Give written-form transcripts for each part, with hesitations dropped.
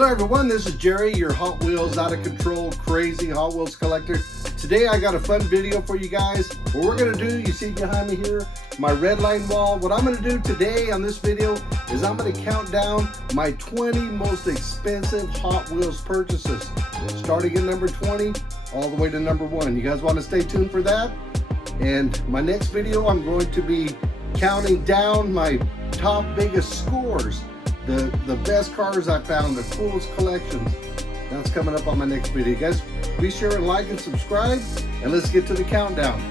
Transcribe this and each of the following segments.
Hello everyone, this is Jerry, your Hot Wheels out of control, crazy Hot Wheels collector. Today I got a fun video for you guys. What we're gonna do, you see behind me here, my Redline wall. What I'm gonna do today on this video is I'm gonna count down my 20 most expensive Hot Wheels purchases. Starting at number 20, all the way to number 1. You guys wanna stay tuned for that? And my next video, I'm going to be counting down my top biggest scores. The best cars I found, the coolest collections. That's coming up on my next video. Guys, be sure and like and subscribe, and let's get to the countdown.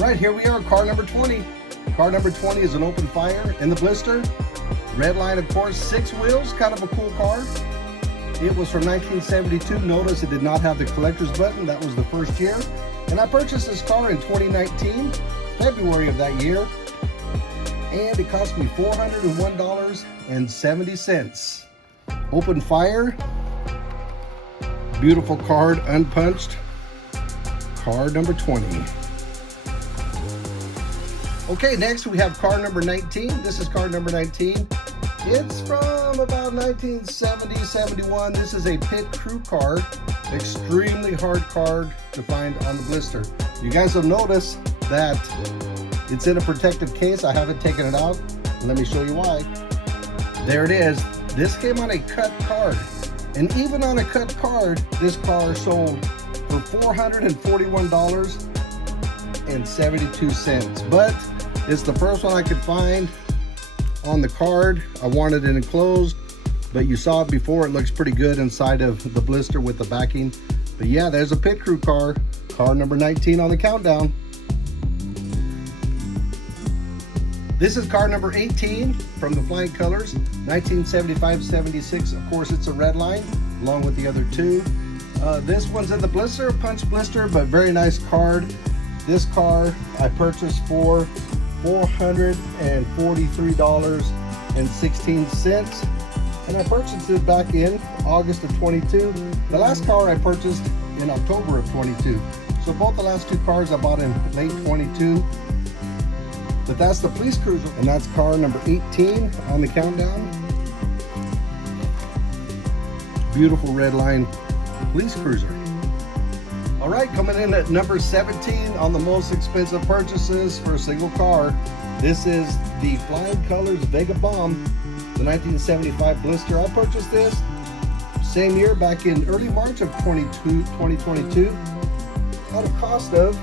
Right, here we are, car number 20. Car number 20 is an open fire in the blister. Redline, of course, 6 wheels, kind of a cool car. It was from 1972. Notice it did not have the collector's button. That was the first year. And I purchased this car in 2019, February of that year. And it cost me $401.70. Open fire. Beautiful card, unpunched. Car number 20. Okay, next we have car number 19. This is car number 19. It's from about 1970-71. This is a pit crew car. Extremely hard card to find on the blister. You guys will notice that it's in a protective case. I haven't taken it out. Let me show you why. There it is. This came on a cut card. And even on a cut card, this car sold for $441.72. But it's the first one I could find on the card. I wanted it enclosed, but you saw it before. It looks pretty good inside of the blister with the backing. But yeah, there's a pit crew car. Car number 19 on the countdown. This is car number 18 from the Flying Colors, 1975-76. Of course, it's a Redline, along with the other 2. This one's in the blister, punch blister, but very nice card. This car I purchased for $443.16. And I purchased it back in August of 22. The last car I purchased in October of 22. So both the last 2 cars I bought in late 22. But that's the police cruiser, and that's car number 18 on the countdown. Beautiful Redline police cruiser. All right, coming in at number 17 on the most expensive purchases for a single car. This is the Flying Colors Vega Bomb, the 1975 blister. I purchased this same year, back in early March of 2022, at a cost of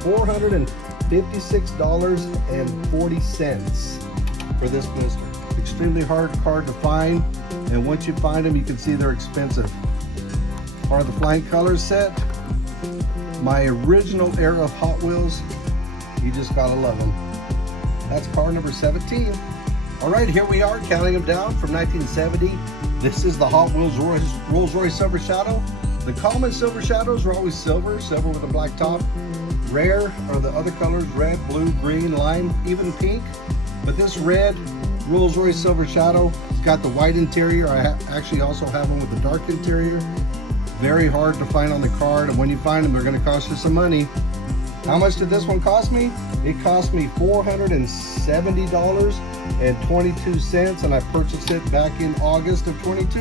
$456.40 for this blister. Extremely hard card to find, and once you find them, you can see they're expensive. Part of the Flying Colors set, my original era of Hot Wheels. You just gotta love them. That's car number 17. All right, here we are counting them down from 1970. This is the Hot Wheels Rolls-Royce Silver Shadow. The common Silver Shadows are always silver with a black top. Rare are the other colors, red, blue, green, lime, even pink. But this red Rolls-Royce Silver Shadow, it's got the white interior. I actually also have one with the dark interior. Very hard to find on the card, and when you find them, they're gonna cost you some money. How much did this one cost me? It cost me $470.22, and I purchased it back in August of 22,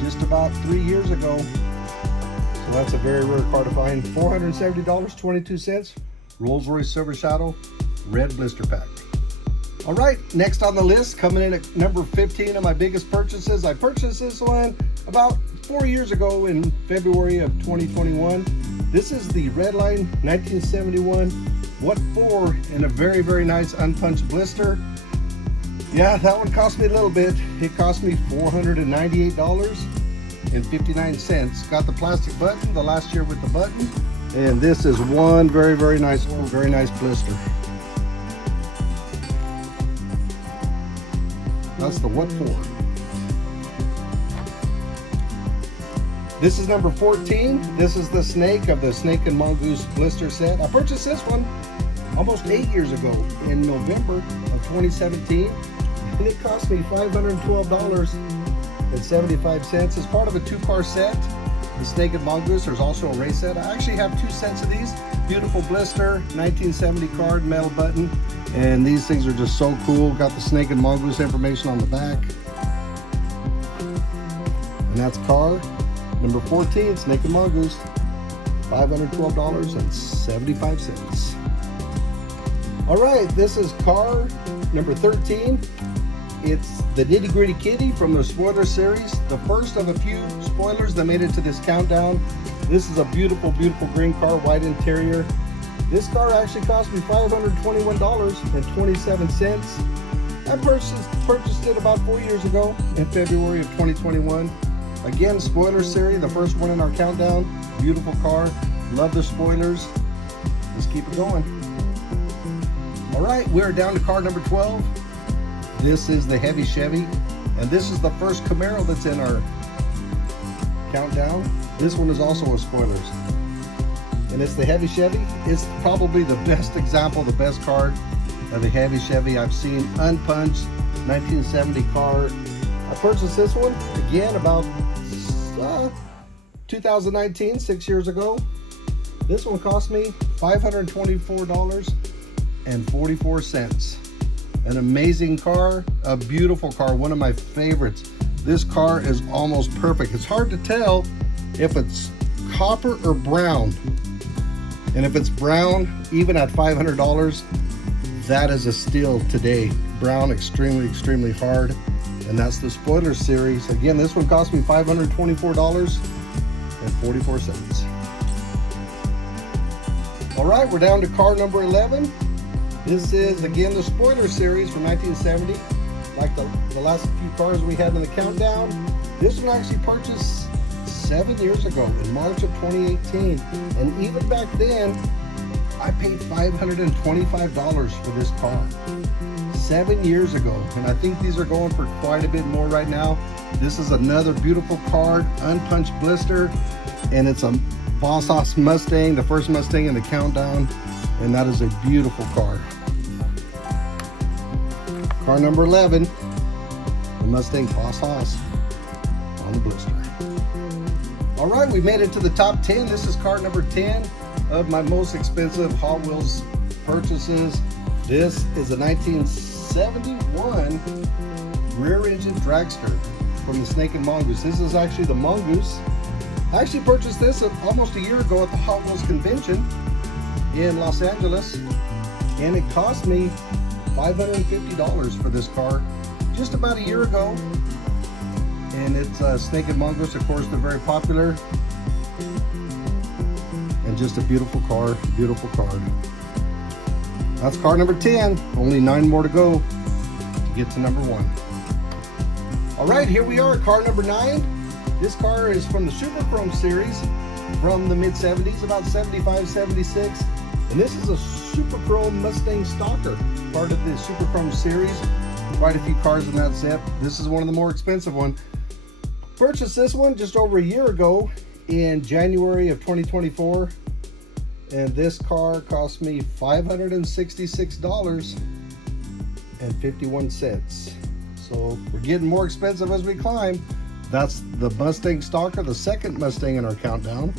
just about 3 years ago. So that's a very rare car to find. $470.22, Rolls-Royce Silver Shadow, red blister pack. All right, next on the list, coming in at number 15 of my biggest purchases. I purchased this one about 4 years ago in February of 2021. This is the Redline 1971 What For in a very, very nice unpunched blister. Yeah, that one cost me a little bit. It cost me $498.59. Got the plastic button, the last year with the button. And this is one very, very nice blister. That's the What For. This is number 14. This is the Snake of the Snake and Mongoose blister set. I purchased this one almost 8 years ago in November of 2017. And it cost me $512.75. It's part of a 2-car set. The Snake and Mongoose, there's also a race set. I actually have 2 sets of these. Beautiful blister, 1970 card, metal button. And these things are just so cool. Got the Snake and Mongoose information on the back. And that's car number 14, Snake and Mongoose, $512.75. All right, this is car number 13. It's the Nitty Gritty Kitty from the spoiler series, the first of a few spoilers that made it to this countdown. This is a beautiful, beautiful green car, white interior. This car actually cost me $521.27. I purchased it about 4 years ago in February of 2021. Again, spoiler series, the first one in our countdown. Beautiful car, love the spoilers. Let's keep it going. All right, we're down to car number 12. This is the heavy Chevy, and this is the first Camaro that's in our countdown. This one is also a spoilers, and it's the heavy Chevy. It's probably the best example, the best car of the heavy Chevy I've seen. Unpunched, 1970 car. I purchased this one again about 2019, 6 years ago. This one cost me $524.44. An amazing car, a beautiful car, one of my favorites. This car is almost perfect. It's hard to tell if it's copper or brown. And if it's brown, even at $500, that is a steal today. Brown, extremely, extremely hard. And that's the spoiler series. Again, this one cost me $524.44. All right, we're down to car number 11. This is, again, the spoiler series from 1970. Like the last few cars we had in the countdown. This one I actually purchased 7 years ago in March of 2018. And even back then, I paid $525 for this car. 7 years ago. And I think these are going for quite a bit more right now. This is another beautiful car, unpunched blister. And it's a Boss Hoss Mustang, the first Mustang in the countdown. And that is a beautiful car. Car number 11, the Mustang Boss Hoss on the blister. All right, we made it to the top 10. This is car number 10 of my most expensive Hot Wheels purchases. This is a 1971 rear engine dragster from the Snake and Mongoose. This is actually the Mongoose. I actually purchased this almost a year ago at the Hot Wheels convention in Los Angeles, and it cost me $550 for this car just about a year ago. And it's Snake and Mongoose, of course, they're very popular, and just a beautiful car, beautiful car. That's car number 10. Only 9 more to go to get to number 1. All right, here we are, car number 9. This car is from the Super Chrome series from the mid 70s, about 75, 76. And this is a Super Chrome Mustang Stalker, part of the Super Chrome series. Quite a few cars in that set. This is one of the more expensive ones. Purchased this one just over a year ago in January of 2024. And this car cost me $566.51. So we're getting more expensive as we climb. That's the Mustang Stalker, the second Mustang in our countdown.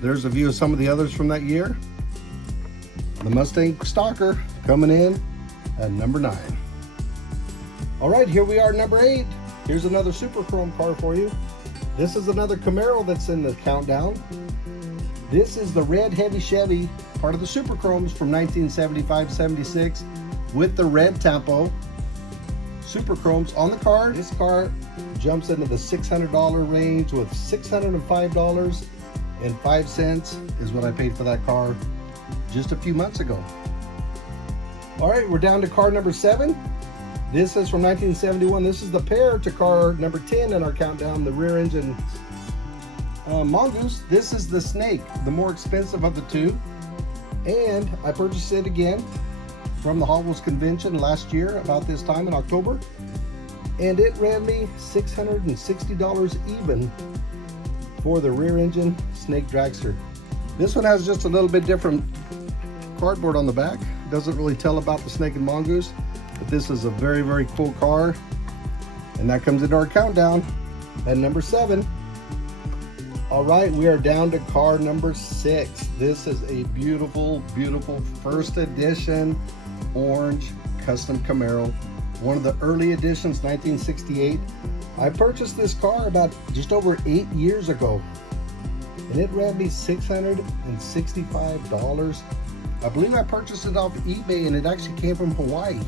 There's a view of some of the others from that year. The Mustang Stalker coming in at number 9. All right, here we are, number 8. Here's another Super Chrome car for you. This is another Camaro that's in the countdown. This is the red heavy Chevy, part of the Super Chromes from 1975-76 with the red Tampo. Super Chromes on the car. This car jumps into the $600 range with $605.05 is what I paid for that car just a few months ago. All right, we're down to car number 7. This is from 1971. This is the pair to car number 10 in our countdown, the rear engine Mongoose. This is the Snake, the more expensive of the two. And I purchased it again from the Hot Wheels convention last year, about this time in October. And it ran me $660 even for the rear engine Snake dragster. This one has just a little bit different cardboard on the back. Doesn't really tell about the Snake and Mongoose, but this is a very, very cool car. And that comes into our countdown at number 7. All right, we are down to car number 6. This is a beautiful, beautiful first edition orange custom Camaro one of the early editions, 1968. I purchased this car about just over 8 years ago, and it ran me $665. I believe I purchased it off eBay, and it actually came from Hawaii.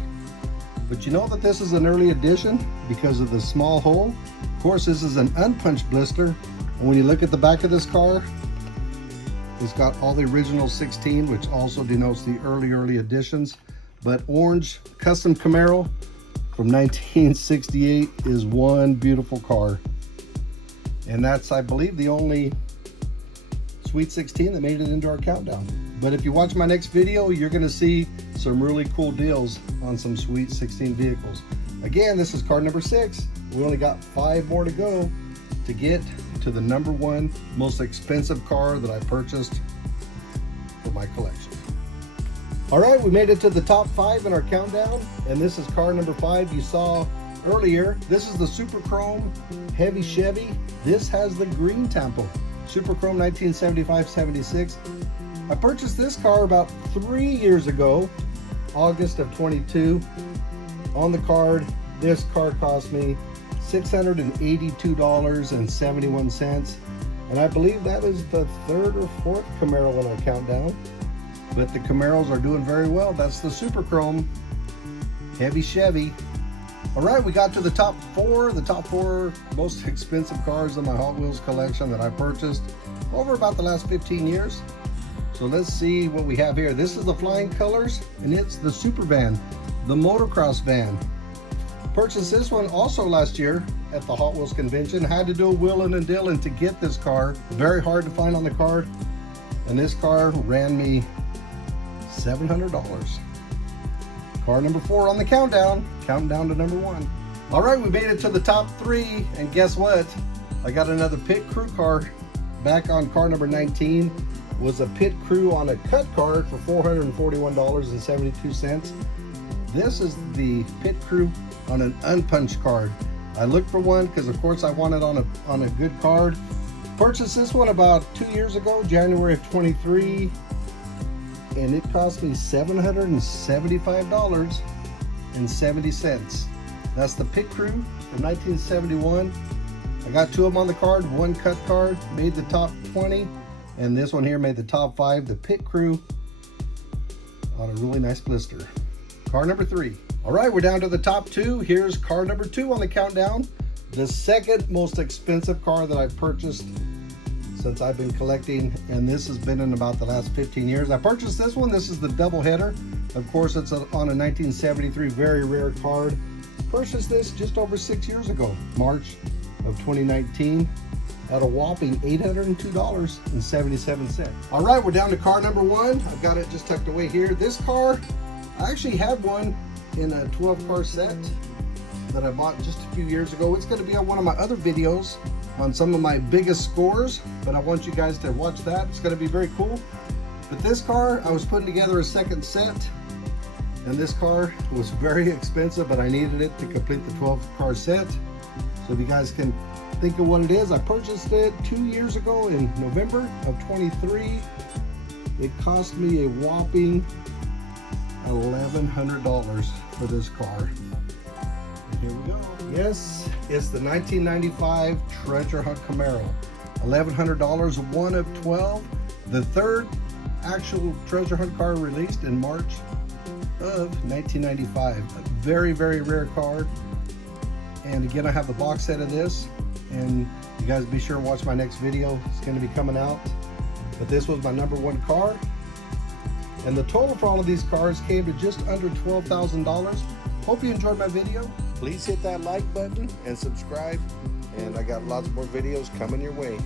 But you know that this is an early edition because of the small hole. Of course, this is an unpunched blister, and when you look at the back of this car, it's got all the original 16, which also denotes the early editions. But orange custom Camaro from 1968 is one beautiful car. And that's, I believe, the only Sweet 16 that made it into our countdown. But if you watch my next video, you're gonna see some really cool deals on some Sweet 16 vehicles. Again, this is car number 6. We only got 5 more to go to get to the number 1 most expensive car that I purchased for my collection. All right, we made it to the top 5 in our countdown, and this is car number 5 you saw earlier. This is the Super Chrome Heavy Chevy. This has the green temple. Super Chrome 1975-76. I purchased this car about 3 years ago, August of 22. On the card, this car cost me $682.71, and I believe that is the 3rd or 4th Camaro in our countdown. But the Camaros are doing very well. That's the Super Chrome Heavy Chevy. All right, we got to the top 4 most expensive cars in my Hot Wheels collection that I purchased over about the last 15 years. So let's see what we have here. This is the flying colors, and it's the Super Van, the motocross van. Purchased this one also last year at the Hot Wheels convention. Had to do a wheeling and dealing to get this car. Very hard to find on the card. And this car ran me $700. Car number 4 on the countdown, counting down to number 1. All right, we made it to the top 3, and guess what? I got another pit crew car. Back on car number 19 was a pit crew on a cut card for $441.72. This is the pit crew on an unpunched card. I looked for one because of course I wanted on a good card. Purchased this one about 2 years ago, January of 23, and it cost me $775.70. That's the pit crew from 1971. I got 2 of them on the card, 1 cut card, made the top 20, and this one here made the top 5, the pit crew on a really nice blister. Car number 3. All right, we're down to the top 2. Here's car number 2 on the countdown. The second most expensive car that I've purchased since I've been collecting, and this has been in about the last 15 years. I purchased this one. This is the double header. Of course, it's on a 1973 very rare card. Purchased this just over 6 years ago, March of 2019, at a whopping $802.77. All right, we're down to car number 1. I've got it just tucked away here. This car, I actually had one in a 12-car set that I bought just a few years ago. It's going to be on one of my other videos on some of my biggest scores, but I want you guys to watch that. It's going to be very cool. But this car, I was putting together a second set, and this car was very expensive, but I needed it to complete the 12-car set. So if you guys can think of what it is, I purchased it 2 years ago in November of 23. It cost me a whopping $1,100 for this car. And here we go. Yes, it's the 1995 Treasure Hunt Camaro. $1,100, 1 of 12. The 3rd actual Treasure Hunt car released in March of 1995. A very, very rare car. And again, I have the box set of this. And you guys be sure to watch my next video. It's going to be coming out. But this was my number 1 car. And the total for all of these cars came to just under $12,000. Hope you enjoyed my video. Please hit that like button and subscribe. And I got lots more videos coming your way.